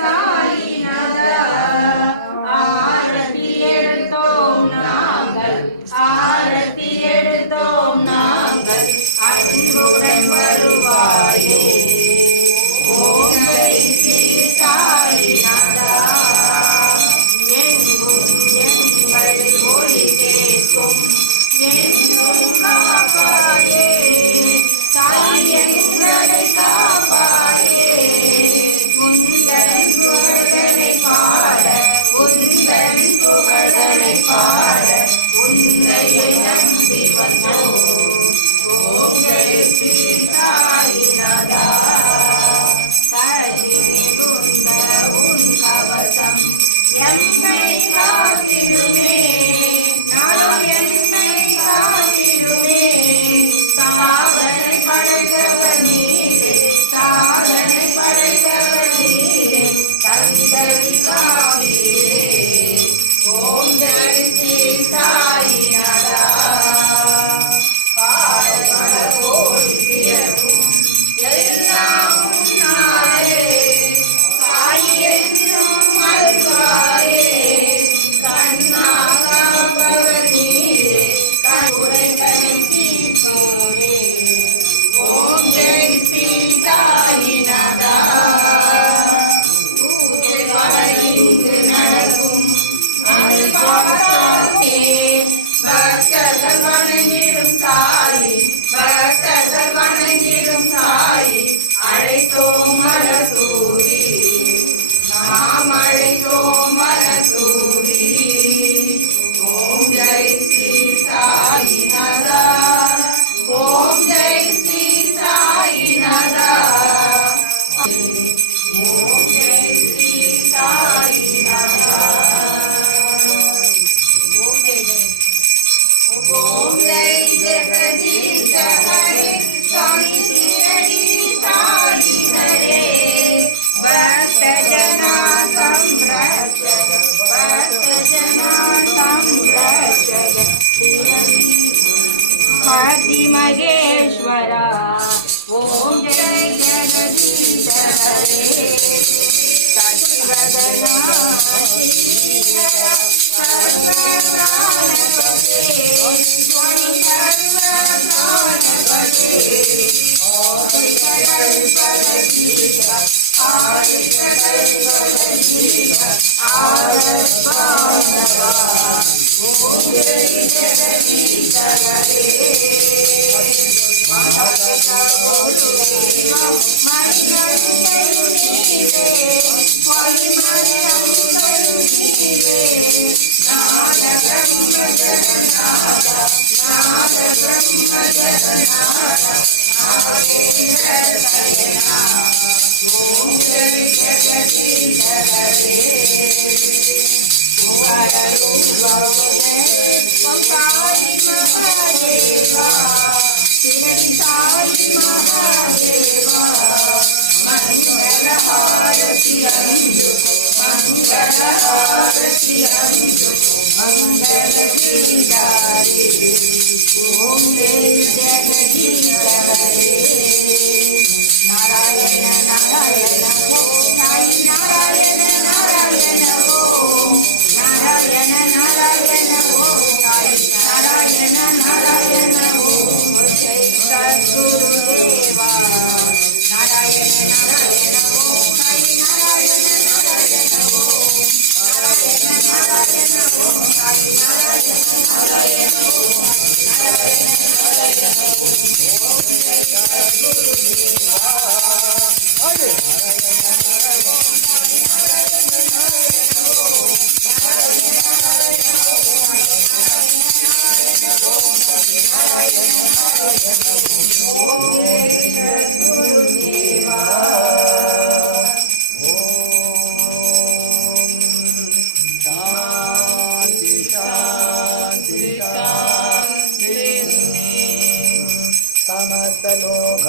சாயிநாதா ஆரத்தி எடுத்தோம் நாங்கள் ஆரத்தி எடுத்தோம் நாங்கள் அன்புடன் வருவாயே ஓம் ஜெய் ஸ்ரீ சாயிநாதா எங்கும் எங்கள் ஒளி கேட்கும் என்றும் காப்பாயே சாய் எங்களை காப்பாயே உந்தன் புகழனை பாட உந்தன் புகழனை பாட உன்னையை நம்பி வந்தோம் ஓம் ஜெய் ஸ்ரீ சாயிநாதா சதி மிகுந்த உன் கவசம் எம்மை காத்திடுமே நாம் எம்மை காத்திடுமே சாதனை படைத்தவர் நீரே சாதனை படைத்தவர் நீரே தந்ததி காவீரே ஓம் ஜெய் ஸ்ரீ சாயிநாதா பாடப்பட கோடி பிறக்கும் எல்லாம் உன்னாலே சாயி என்றும் அருள்வாயே கண்ணாகாப்பவர் நீரே கருணைகளை தீர்ப்போரே ஓம் ஜெய் ஸ்ரீ சாயிநாதா பூஜைகள் இங்கு நடக்கும் அது பார்த்தாலே பக்தர்கள் வணங்கிடும் சாயி பக்தர்கள் வணங்கிடும் சாயி அழைத்தோம் மலர் தூவி நாம் அழைத்தோம் மலர் தூவி ஓம் ஜெய் ஸ்ரீ சாயிநாதா ஓம் ஜெய் ஸ்ரீ சாயிநாதா ஓம் ஜெய் ஸ்ரீ சாயிநாதா ஓம் ஜெய் ஜெகதீஷ ஹரே சாயி ஷிரடி சாயி ஹரே பக்த ஜனா சம்ரக்ஷக பக்த ஜனா சம்ரக்ஷக ஷிரடி ஆதி மகேஸ்வரா ஓம் ஜெய் ஜெகதீஷ ஹரே சத்வதனா ஸ்ரீதர சர்வப்ராணபதே ஸ்வாமி சர்வப்ராணபதே ஆதிகல்பலதீப ஆதிகல்பலதீப ஆரத்பாணவா ஓம் ஜெய் ஜெகதீஷ ஹரே ஓம் ஜெய் ஜெகதீஷ ஹரே நாராயண நாராயண ஓம் சாயி நாராயண நாராயண ஓம் நாராயண நாராயண ஓம் சாயி நாராயண நாராயண ஓம் ஜெய் சத்குரு தேவா நாராயண நாராயண ஓம் சாயி நாராயண நாராயண ஓம் நாராயண நாராயண ஓம் சாயி நாராயண நாராயண ஓம் நாராயண நாராயண ஓம் ஜெய் சத்குரு தேவா समस्त लोग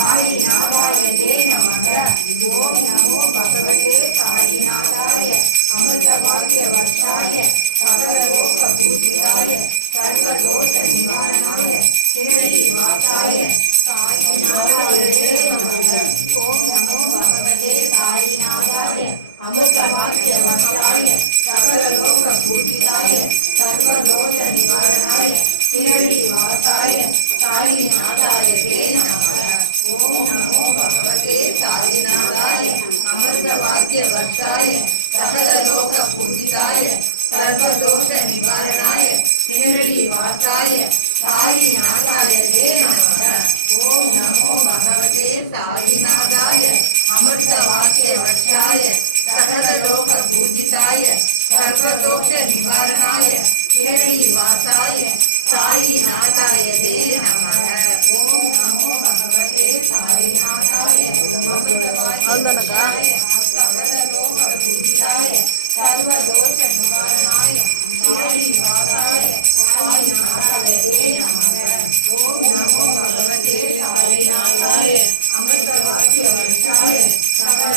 साईनाथाय ते नमः। ओम नमो भगवते साईनाथाय अमृतभाग्यवर्षाय सकललोकपूजिताय सर्वदोष निवारणाय शिरडीवासाय साईनाथाय ते नमः। ओम नमो भगवते साईनाथाय अमृतभाग्यवर्षाय सकललोकपूजिताय सर्वदोष निवारणाय शिरडीवासाय साईनाथाय ते नमः। ओम नमो भगवते साईनाथाय अमृतभाग्यवर्षाय सकललोकपूजिताय सर्वदोष निवारणाय शिरडीवासाय साईनाथाय